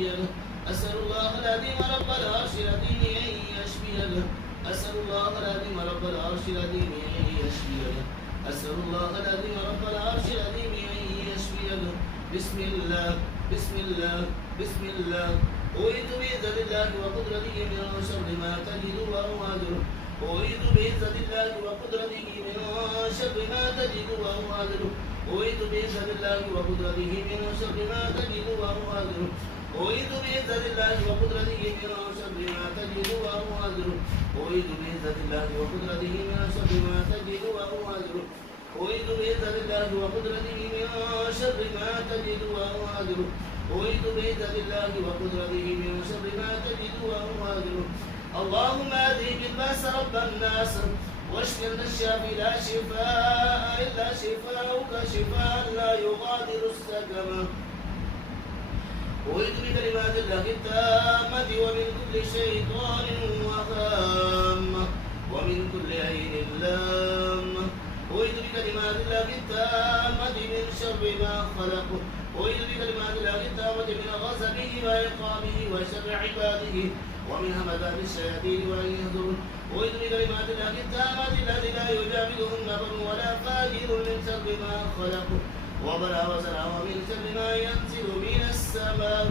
يشفيه. أسأل الله العظيم رب العرش العظيم أن يشفيه. أسأل الله العظيم رب العرش العظيم أن يشفيه. أسأل الله العظيم رب العرش العظيم أن يشفيه. بسم الله بسم الله بسم الله. أعوذ بعزة الله وقدرته من شر ما تجد وأحاذر. أعوذ بعزة الله وقدرته من شر ما تجد وأحاذر. أعوذ بعزة الله وقدرته من شر ما تجد وأحاذر. أعوذ بعزة الله وقدرته من شر ما تجد وأحاذر. أعوذ بعزة الله وقدرته من شر ما تجد وأحاذر. أعوذ بعزة الله وقدرته من شر ما تجد وأحاذر. أعوذ بعزة الله وقدرته من شر ما تجد وأحاذر. اللهم أذهب البأس رب الناس واشف أنت الشافي لا شفاء إلا شفاؤك شفاء لا يغادر سقما. أعوذ بكلمات الله التامة ومن كل شيطان وهامة ومن كل عين لامة. أعوذ بكلمات الله التامة من شر ما خلق. أعوذ بكلمات الله التامة من غضبه وعقابه وشر عباده ومن همزات الشياطين وأن يحضرون. أعوذ بكلمات الله التامة التي لا يجاوزهن بر ولا فاجر من شر ما خلق وبلى وزرع ومن شر ما ينزل من السماء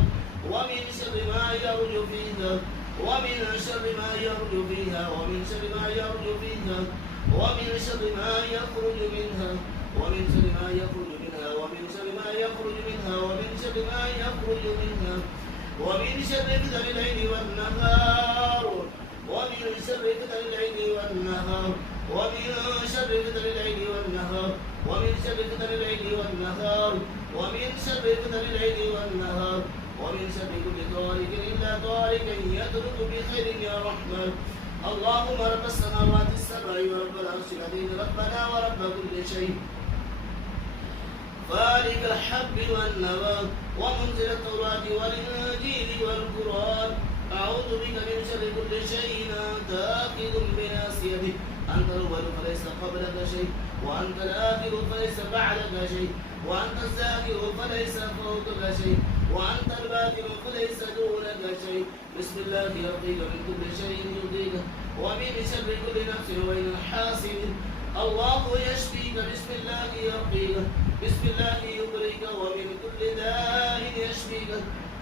ومن شر ما يرج فيها ومن شر ما يرج فيها ومن شر ما يرج فيها ومن شر ما يخرج منها ومن شر ما يخرج منها ومن شر ما يخرج منها ومن شر ما يخرج منها ومن شر فتن الليل والنهار ومن شر فتن الليل والنهار ومن شر فتن الليل والنهار ومن شر فتن الليل والنهار ومن شر فتن الليل والنهار ومن شر كل طارق إلا طارق يترك بخير يا رحمن. اللهم رب السماوات السبع ورب العرش العظيم ربنا ورب كل شيء فالق الحب والنوى ومنزل التوراة والإنجيل والقرآن. أعوذ بك من شر كل شيء أنت آخذ بناصيته. أنت الأول فليس قبلك شيء وأنت الآخر فليس بعدك شيء وأنت الزاهر فليس فوقك شيء وأنت الباطن فليس دونك شيء. بسم الله يرضيك من كل شيء يرضيك ومن شر كل نفس وبين حاسد. الله يشفيك بسم الله يرقيك بسم الله يبريك ومن كل داء يشفيك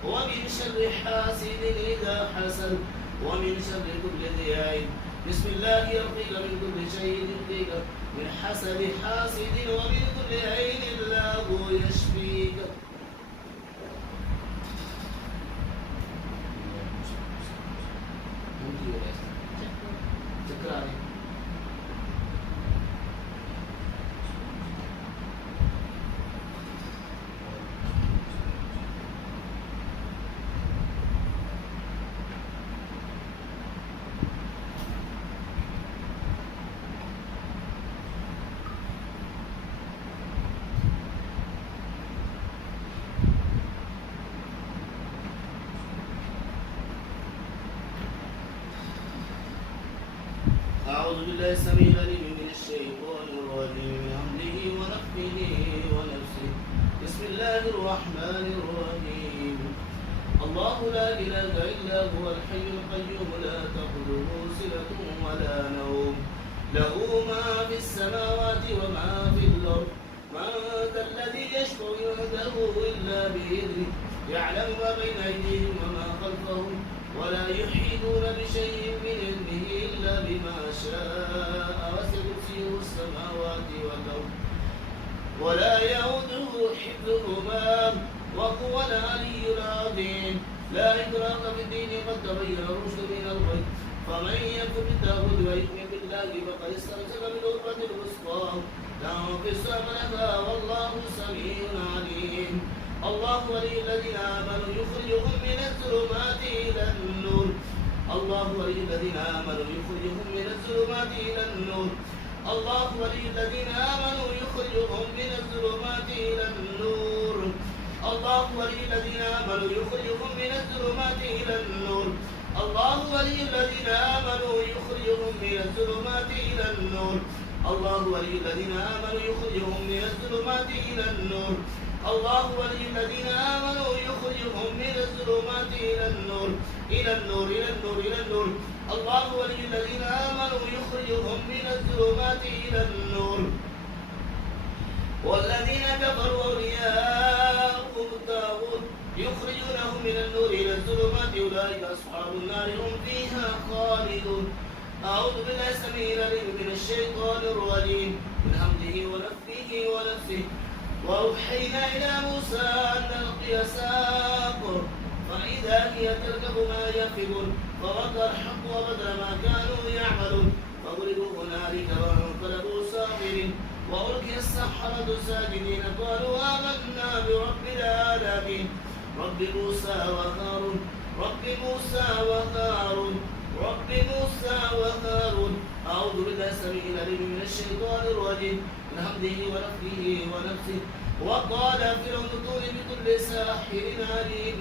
ومن شر حاسد إذا حسد ومن شر كل ضياء. بسم الله يرقيك من كل شيء يرقيك من حسد حاسد ومن كل عين الله يشفيك. أعوذ بالله السميع العليم من الشيطان الرجيم من حمده ونفخه ونفسه. بسم الله الرحمن الرحيم. الله لا إله إلا هو الحي القيوم لا تأخذه سنة ولا نوم له ما في السماوات وما في الأرض. من ذا الذي يشفع عنده إلا بإذنه يعلم ما بين أيديهم وما خلفهم ولا يحيطون بشيء من علمه إلا بما شاء وسع كرسيه السماوات والأرض ولا يؤوده حفظهما وهو العلي العظيم. لا إكراه في الدين قد تبين الرشد من الغي فمن يكفر بالطاغوت ويؤمن بالله فقد استمسك بالعروة الوثقى لا انفصام لها والله سميع عليم. الله ولي الذين آمنوا يخرجهم من الظلمات إلى النور. الله ولي الذين آمنوا يخرجهم من الظلمات إلى النور. الله ولي الذين آمنوا يخرجهم من الظلمات إلى النور. الله ولي الذين آمنوا يخرجهم من الظلمات إلى النور. الله ولي الذين آمنوا يخرجهم من الظلمات إلى النور. الله ولي الذين آمنوا يخرجهم من الظلمات إلى النور. الله ولي الذين آمنوا يخرجهم من الظلمات النور إلى النور إلى النور إلى النور. الله ولي الذين آمنوا يخرجهم من الظلمات إلى النور، والذين كفروا أولياءهم الطاغوت يخرجونهم من النور إلى الظلمات أولئك أصحاب النار هم فيها خالدون. أعوذ بالله السميع العليم من الشيطان الرجيم من همزه ونفخه ونفسه. وأوحينا إلى موسى أن ألقي عصاك فإذا هي تلقف ما يأفكون فوقع الحق وبدل ما كانوا يعملون فضربوا هنالك وانقلبوا صاغرين وألقي السحرة ساجدين قالوا آمنا برب العالمين رب موسى وهارون رب موسى وهارون رب موسى وهارون. أعوذ بالله السميع العليم من الشيطان الرجيم من همزه ونفخه ونفسه. وقال فرعون ائتوني بكل ساحر عليم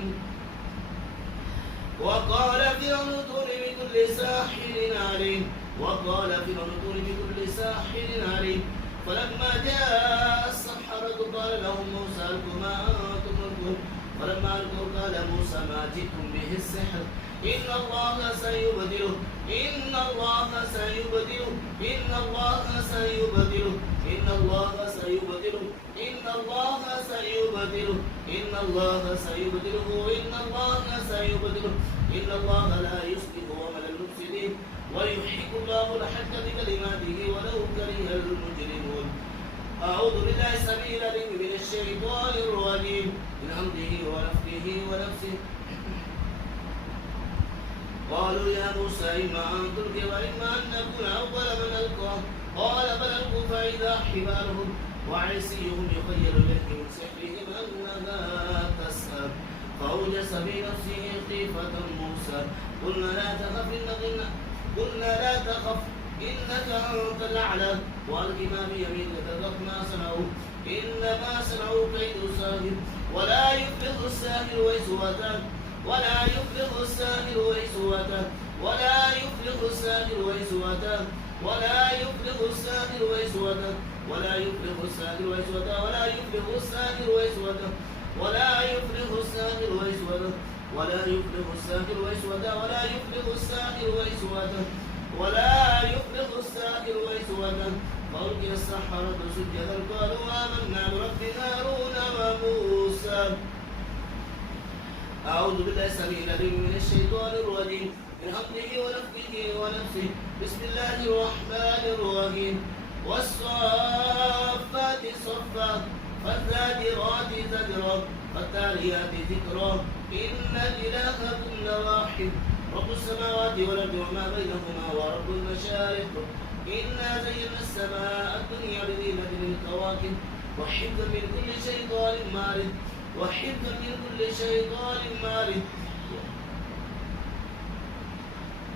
وقال فرعون ائتوني بكل ساحر عليم وقال فرعون ائتوني بكل ساحر عليم. فلما جاء السحرة قال لهم موسى ألقوا ما أنتم ملقون فلما ألقوا قال موسى ما جئتم به السحر إن الله سيبدله إن الله سيبدله إن الله سيبدله إن الله سيبدله إن الله سيبدله إن الله سيبدله إن الله سيبدله إن الله لا يصلح عمل المفسدين ويحق الله الحق بكلماته ولو كره المجرمون. أعوذ بالله السميع العليم من الشيطان الرجيم من همزه ونفخه ونفسه. قالوا يا موسى إما أن تلقي وإما أن نكون أول من ألقى قال بل ألقوا فإذا حبالهم وعصيهم يخيل إليه من سحرهم أنها تسهر فأوجس في نفسه خيفة موسى قلنا لا تخف إنك أنت الأعلى وألق ما بيمينك تلقف ما صنعوا إنما صنعوا كيد ساحر ولا يفلح الساحر ويسوته ولا يفلح الساحر ويسوته ولا يفلح الساحر ويسوته ولا يفلح الساحر ويسوته ولا يفلح الساحر ويسوته ولا يفلح الساحر ويسوته ولا يفلح الساحر ويسوته ولا يفلح الساحر ويسوته ولا يفلح الساحر ويسوته ولا يفلح الساحر ويسوته. فألقي السحرة سجدا قالوا آمنا برب هارون وموسى. أعوذ بالله السميع العليم من الشيطان الرجيم من همزه ونفخه ونفسه. بسم الله الرحمن الرحيم. والصافات صفا فالزاجرات زجرا فالتاليات ذكرا إن إلهكم لواحد رب السماوات والأرض وما بينهما ورب المشارق إنا زينا السماء الدنيا بزينة للكواكب وحفظا من كل شيطان مارد وحفظا من كل شيطان مارد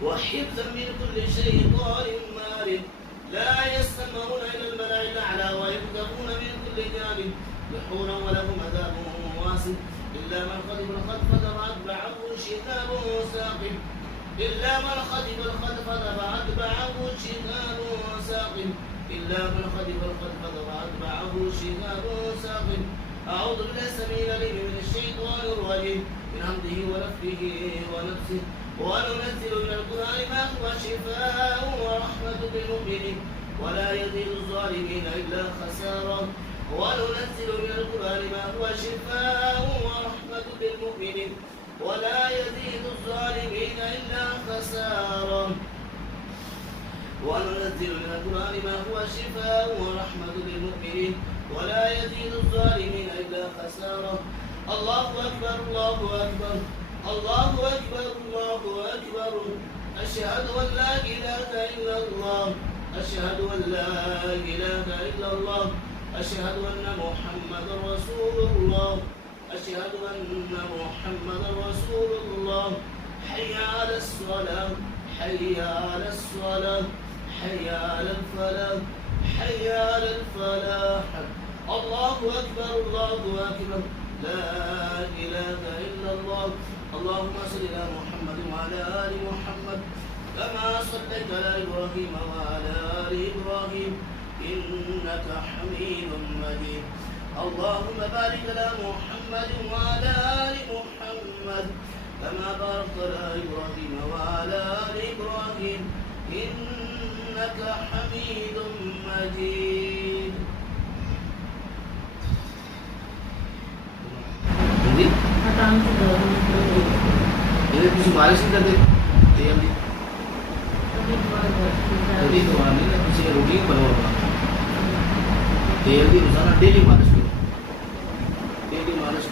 وحفظا من كل شيطان مارد. لا يستمعون إلى الملأ الأعلى ويكذبون من كل جانب دحورا ولهم عذاب واصب إلا من خطف الخطفة فأتبعه شهاب ثاقب إلا من خطف الخطفة فأتبعه شهاب ثاقب إلا من خطف الخطفة فأتبعه شهاب ثاقب. أعوذ بالله السميع العليم من الشيطان الرجيم من همزه ونفخه ونفسه. وننزل من القرآن ما هو شفاء ورحمة للمؤمنين ولا يزيد الظالمين إلا خسارا. وننزل من القرآن ما هو شفاء ورحمة للمؤمنين ولا يزيد الظالمين إلا خسارا. وننزل من القرآن ما هو شفاء ورحمة للمؤمنين ولا يزيد الظالمين إلا خسارا. الله أكبر الله أكبر الله أكبر الله أكبر. أشهد أن لا إله إلا الله أشهد أن لا إله إلا الله أشهد أن محمدا رسول الله أشهد أن محمدا رسول الله. حي على الصلاة حي على الصلاة حي على الفلاح حي على الفلاح. الله أكبر الله أكبر لا إله إلا الله. اللهم صل على محمد وعلى آل محمد كما صليت على إبراهيم وعلى آل إبراهيم إنك حميد مجيد. اللهم بارك على محمد وعلى آل محمد كما باركت على إبراهيم وعلى آل إبراهيم إنك حميد مجيد. ये किसी मालिश नहीं करते तेल की कभी तो नहीं ना किसी का रूटीन बनो अपना तेल की रोजाना डेली मालिश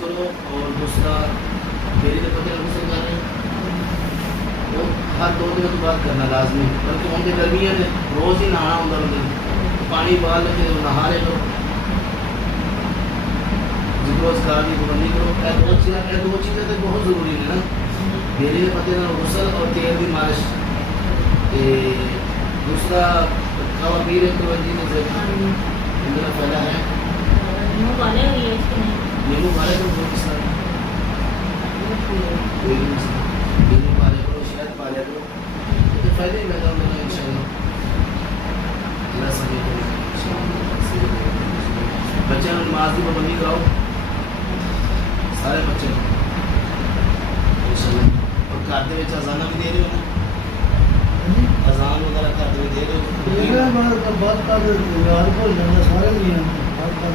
करो और दूसरा मेरी तो पता नहीं समझा रहे वो हर 2 दिन के बाद करना लाजमी बल्कि उनके गर्मियाँ ने रोज़ ही नहाना होता बंदे पानी बाल के नहा ले लो रोज़ की पाबंदी करो। ये 2 चीज़ें तो बहुत ज़रूरी है ना मेरे पते ना गुसल और तेल की मालिश दूसरा खावा पी रहे तो से मेरा फायदा है नींबू पाले तो बहुत सारा नींबू पाले करो शहद पाले करो तो फायदे ही पैदा होगा इंशाल्लाह। अल्लाह सभी को बच्चों को नमाज की पाबंदी कराओ सारे बच्चे इंशाल्लाह। और घर के अजाना भी दे रहे हो ना अजान वगैरह घर में दे रहे हो बात कर यार को जाना सारे नहीं है बात कर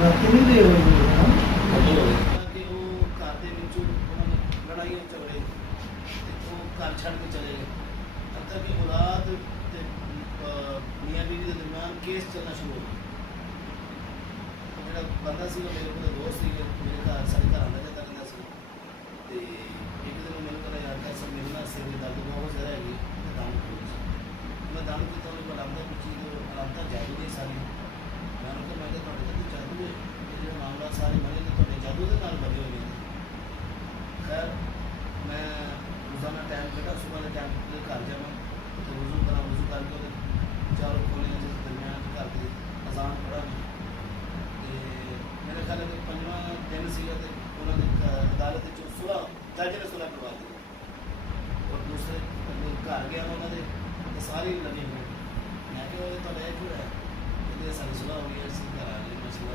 रात नहीं दे हो कि वो घर के लड़ाइयाँ झगड़े वो घर छड़ के चले गए तब तक कि औलाद मियाँ बीवी के दरम्यान केस चलना शुरू हो गया। मेरा बंदा सी मेरे को दोस्त सी मेरे घर सारे घर आना जाता रहता सी एक दिन मैंने कहा यार कैसे मिलना सिर में दर्द बहुत ज़्यादा है दाम मैं दाम की तो अलामत कुछ चीज़ अलामत जादू नहीं सारी मैंने कहा मैं जादू है जो मामला सारे बने तो जादू के नाल बने हुए हैं। खैर मैं रोज़ाना टाइम बेटा सुबह के टाइम घर जावा तो वजू करा वजू करके चारों खोले दरमियान घर के अजान पढ़ा मेरे ख्याल है 5वां दिन से उन्होंने अदालत सुलह जज ने सुलह करवा दी और दूसरे घर गया उन्होंने सारी लगी हुई मैं तो है ये सारी सुलह हो गई इसी घर आ गई मसला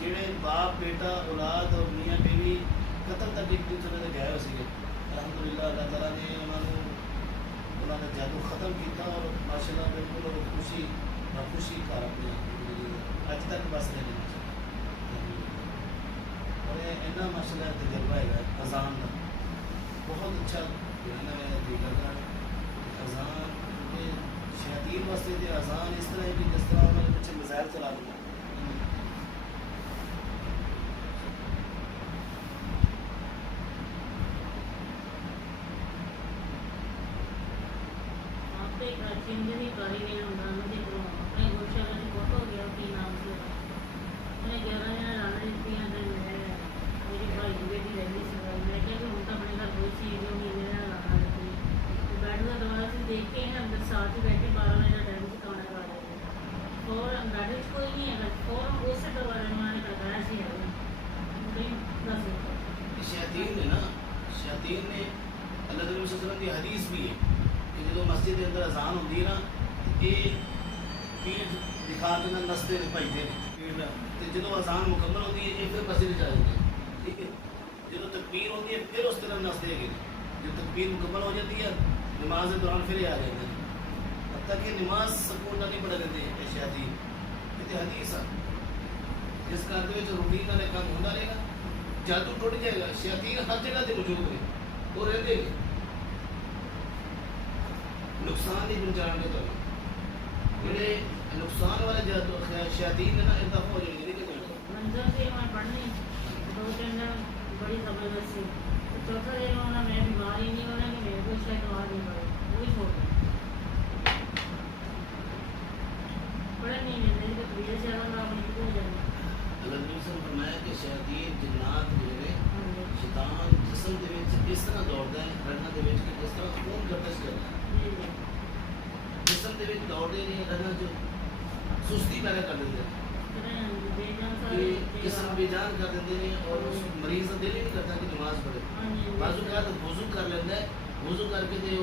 जेड़े बाप बेटा औलाद और मियाँ बीवी कतल तक एक दूसरे से गए हुए अलहमदुलिल्लाह अल्लाह ताला ने उन्होंने जादू ख़त्म किया और माशाल्लाह बिल्कुल खुशी घर अपनी अज तक बस नहीं और इन्ना माशाल्लाह तजर्बा है अजान का बहुत अच्छा तरीका अजान क्योंकि शैतान वास्ते तो अजान इस तरह है कि जिस तरह उन्होंने पीछे मिसाइल चला दूँगा शैतान ने अल्लाह के नबी सल्लल्लाहु अलैहि वसल्लम की हदीस भी है कि जो मस्जिद के अंदर अजान होती है ना ये पीठ दिखा के ना नसते ने भजते हैं पीठ जो अजान मुकम्मल होती है ये फिर मस्जिद जा जाते हैं ठीक है जो तकबीर होती है फिर उस तरह नसते हैं जो तकबीर मुकम्मल हो जाती है नमाज के दौरान फिर आ जाते हैं तब तक ये नमाज सुकून नहीं पढ़ देते हैं शैतान ये हदीस है जिस घर के रूटीन का काम होता रहेगा जादू टूट जाएगा शैतान हर जगह से मौजूद है वो रहते नुकसान नहीं पहुँचाएंगे तो ਜਿਹੜੇ नुकसान वाले जादू शैतान ने ना इतना हो जाएंगे लेकिन मंजर से मैं पढ़ने 2-3 बड़ी जबरदस्त थी चौथा दिन होना मैं बीमार ही नहीं होना कि मेरे को शायद दवा नहीं पड़े वो ही छोड़ पढ़े नहीं मिलने तो धीरे से अगर आप निकल जाएंगे अल्लाह ने फरमाया कि शैतान जिन्नात ਜਿਹੜੇ शैतान जिस्म ਦੇ ਵਿੱਚ ਇਸ ਤਰ੍ਹਾਂ ਦੌੜਦਾ ਹੈ ਰਗਾਂ ਦੇ ਵਿੱਚ ਕਿ ਜਿਸ ਤਰ੍ਹਾਂ ਖੂਨ ਗਰਦਸ਼ ਕਰਦਾ ਹੈ जिस्म ਦੇ ਵਿੱਚ ਦੌੜਦੇ ਨੇ ਰਗਾਂ 'ਚ ਸੁਸਤੀ ਪੈਦਾ ਕਰ ਦਿੰਦੇ ਨੇ जिस्म बेजान कर देते हैं और उस मरीज का दिल ही नहीं करता कि नमाज पढ़े बाजू का तो वजू कर लेता है वजू करके तो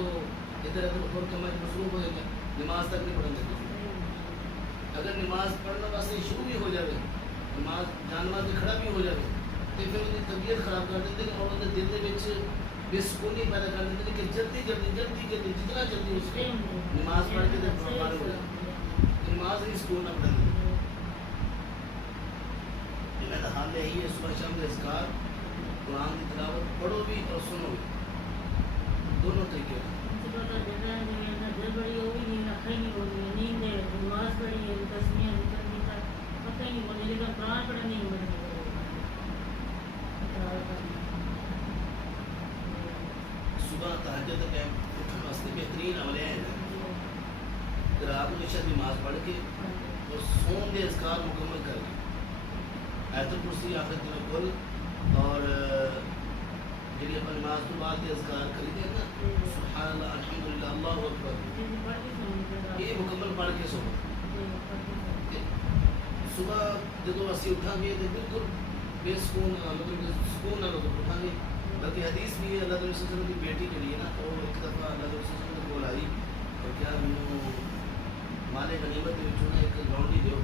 इधर अगर और कमर मसरूफ हो जाएगा नमाज तक नहीं पढ़ने देते अगर नमाज पढ़ने वास्ते शुरू भी हो जाए नमाज जान ਨਮਾਜ਼ ਤੇ ਖੜਾ ਵੀ ਹੋ ਜਾਵੇ ਤੇ ਫਿਰ ਉਹਦੀ ਤਬੀਅਤ ਖਰਾਬ ਕਰ ਦਿੰਦੇ ਨੇ ਔਰ ਉਹਦੇ ਦਿਲ ਦੇ ਵਿੱਚ ਬੇਸੁਕੂਨੀ ਪੈਦਾ ਕਰ ਦਿੰਦੇ ਨੇ ਕਿ ਜਲਦੀ ਜਿਤਨਾ ਜਲਦੀ ਉਸ ਨਮਾਜ਼ ਪੜ੍ਹ ਕੇ ਤੇ ਫਾਰਗ ਹੋ ਜਾਏ। ਨਮਾਜ਼ ਹੀ ਸਕੂਨ ਨਾਲ ਪੜ੍ਹਨੀ ਇਹਨਾਂ ਦਾ ਹਾਲ ਇਹੀ ਹੈ, ਸੁਬਹ ਸ਼ਾਮ ਦਾ ਇਜ਼ਕਾਰ, ਕੁਰਾਨ ਦੀ ਤਿਲਾਵਤ ਪੜ੍ਹੋ ਵੀ और सुनो भी, दोनों तरीके से। सुबह तहज्जुद का टाइम उठने वास्ते बेहतरीन अमल है कि रात को इशा की नमाज पढ़ के और सोन के अज़कार मुकम्मल करके आयतुल कुर्सी आखिर दिन कुल और जी अपन नमाज तो बाद के अज़कार खरीदे ना सुभान अल्लाह अल्हम्दुलिल्लाह अल्लाहु अकबर ये मुकम्मल पढ़ के सो सुबह जो असी उठांगे तो बिल्कुल बेसकून मतलब सुकून ना उठांगे। बल्कि हदीस भी अल्लाह के रसूल की बेटी के लिए ना तो एक दफ़ा अल्लाह के रसूल ने बोलाई और क्या मैनू माले गनीमत के एक लौंडी दो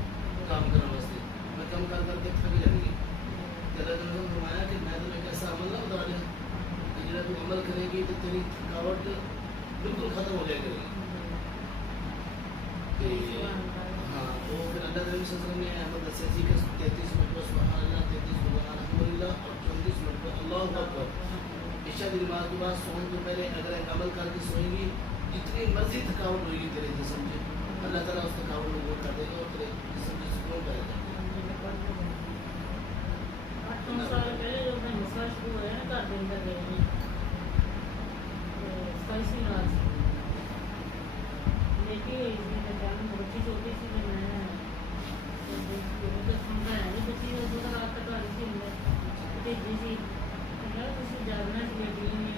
काम करने वास्ते मैं कम कर करके थक जाएंगी। अल्लाह के रसूल ने फरमाया कि मैं तुम्हें एक ऐसा अमल ना बता रहा कि जब तू अमल करेगी तो तेरी थकावट बिल्कुल ख़त्म हो जाएगी। हाँ तो फिर अल्लाह के रसूल ने अहमद दस्सी के 33 मरतबा सुभान अल्लाह 33 मरतबा अल्हम्दुलिल्लाह और 34 मरतबा अल्लाहु अकबर इशा की नमाज के बाद सोने से पहले अगर एक अमल करके सोएंगी जितनी मर्जी थकावट होगी तेरे जिस्म से अल्लाह ताला उस थकावट को दूर कर देगा और तेरे जिस्म में सुकून करेगा। 8 साल पहले जब मैं मसला शुरू हुआ ना घर के अंदर गए हैं 27 रात लेके इसमें जान बच्ची छोटी सी मैं तो सुनता है नहीं बच्ची वो तो रात तक आ रही थी अंदर ते जी सी यार तुझे जागना सी बेटी ने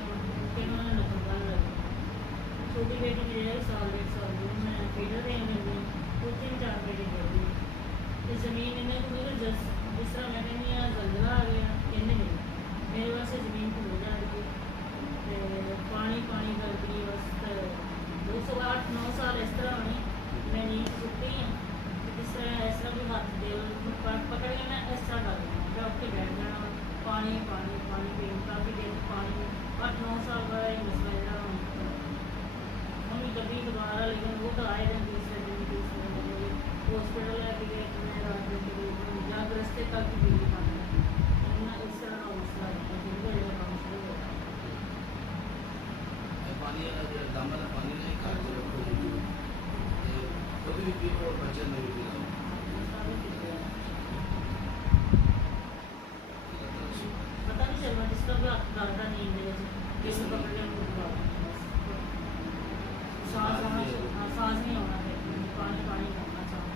के ना नखबा लगा छोटी बेटी मेरी है साल 1.5 साल की मैं फीडर है मैंने 2-3-4 बेटी बेटी इस जमीन ने मुझे जिस तरह मैंने नहीं जलजला आ गया कहने नहीं मेरे वास्ते ज़मीन को हो जा रही है पानी पानी कर रही बस 208-9 साल इस तरह होनी मैं नींद सुती हूँ इस तरह भी हाथ दे पकड़ के मैं इस तरह कर दूँगा मैं उठ के बैठ जाना पानी पानी पानी पी काफ़ी देर पानी 8-9 साल बाद एक मसला जरा मम्मी कभी दोबारा लेकिन वो तो आए दिन तीसरे दिन हॉस्पिटल लेके गए मैं रात में जब रस्ते तक भी बिजली पानी इस तरह का मसला है जिनको काम शुरू होता है पानी वाला दम वाला पानी नहीं काट के रखो कभी भी पी और बचन नहीं पीना। पता नहीं चलना जिसका भी आप डालता नहीं है किसी पकड़ने को सांस होना सांस नहीं होना चाहिए पानी पानी करना चाहिए।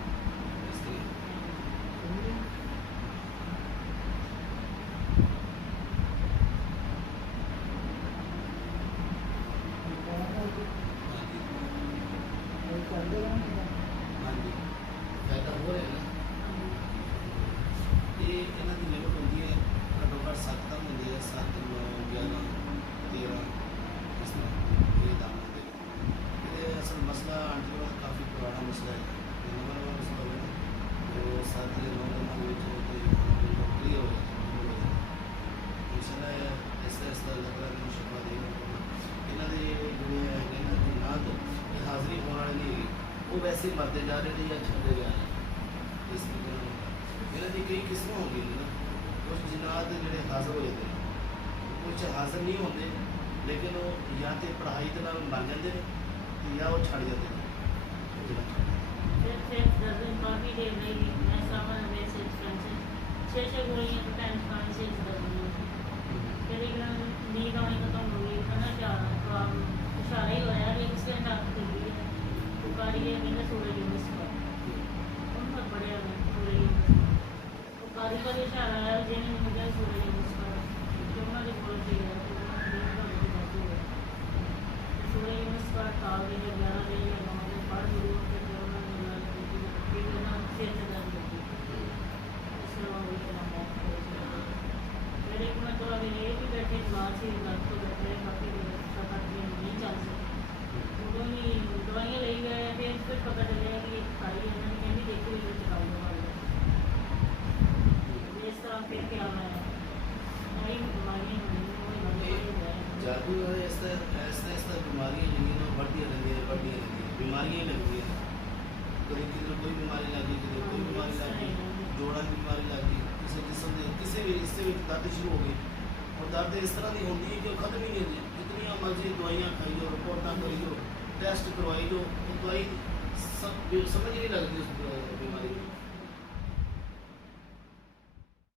हाँ जी पैदा हो रहे हैं ना ये इन्हों की लिमिट होती है घट्टो घट्ट 7 तक होंगी है 7 9 11 13 इस तरह ये दाम होते ये असल मसला आंटी का काफ़ी पुराना मसला है नंबर वाला मसला है जो 7 या 9 नंबर क्लियर हो जाता है इंशाल्लाह ऐसा ऐसा लग रहा है शफा देगा इन्हों के जोड़े ना तो हाज़री होने वाली वो वैसे मरते जा रहे हैं या छड़ते जा रहे हैं इस इन्हों की कई किस्में होंगी ना कुछ जिन्नात जोड़े हाज़र हो जाते हैं कुछ हाज़र नहीं होते लेकिन वो या तो पढ़ाई के नाल मर जाते हैं या वो छड़ जाते हैं। काफ़ी देर नहीं मैं सामान में से 6 गोलियाँ तो टाइम खाने से फिर एक नींद आनी खत्म हो गई है ना क्या इशारा ही होया कि किसके नाक खुल गई है पुकारी है मैंने सूरज नमस्कार उनका बढ़िया मैं सूरज नमस्कार पुकारी का इशारा आया जिन्हें मुझे सूरज नमस्कार जो उन्होंने बोल दिया सूरज नमस्कार ताल दिन 11 दिन या 9 दिन पढ़ शुरू होकर जो उन्होंने सिर से दर्द होती मेरे को मतलब अभी ये भी बैठे बाहर से दर्द तो बैठे काफ़ी पता नहीं चल सकती उदों ही दवाइयाँ ले गए फिर पता चलेगा कि खाई है मैंने कहनी देखो ये चकाऊ दवा इस ਫਿਰ ਕਿਆ ਹੋਇਆ ਕਈ ਬਿਮਾਰੀਆਂ ਬਣੀਆਂ ਜਾਦੂ ਇਸ ਤਰ੍ਹਾਂ ਬਿਮਾਰੀਆਂ ਜਿਹੜੀਆਂ ਨੇ ਵੱਡੀਆਂ ਰਹਿੰਦੀਆਂ ਬਿਮਾਰੀਆਂ ਹੀ ਲੱਗਦੀਆਂ ਕਦੇ ਕਿਤੇ ਕੋਈ ਬਿਮਾਰੀ ਲੱਗ ਗਈ ਕਿਤੇ ਕੋਈ ਬਿਮਾਰੀ ਲੱਗ ਗਈ ਜੋੜਾਂ ਦੀ ਬਿਮਾਰੀ ਲੱਗ ਗਈ ਕਿਸੇ ਜਿਸਮ ਦੇ ਕਿਸੇ ਵੀ ਹਿੱਸੇ ਵਿੱਚ ਦਰਦ ਸ਼ੁਰੂ ਹੋ ਗਈ ਔਰ ਦਰਦ ਇਸ ਤਰ੍ਹਾਂ ਦੀ ਹੁੰਦੀ ਹੈ ਕਿ ਉਹ ਖਤਮ ਹੀ ਨਹੀਂ ਹੁੰਦੀ ਜਿਤਨੀਆਂ ਮਰਜ਼ੀ ਦਵਾਈਆਂ ਖਾਈ ਜਾਓ ਰਿਪੋਰਟਾਂ ਕਰੀ ਜਾਓ ਟੈਸਟ ਕਰਵਾਈ ਜਾਓ ਉਹ ਦਵਾਈ ਸਮਝ ਹੀ ਨਹੀਂ ਲੱਗਦੀ ਉਸ ਬਿਮਾਰੀ ਦੀ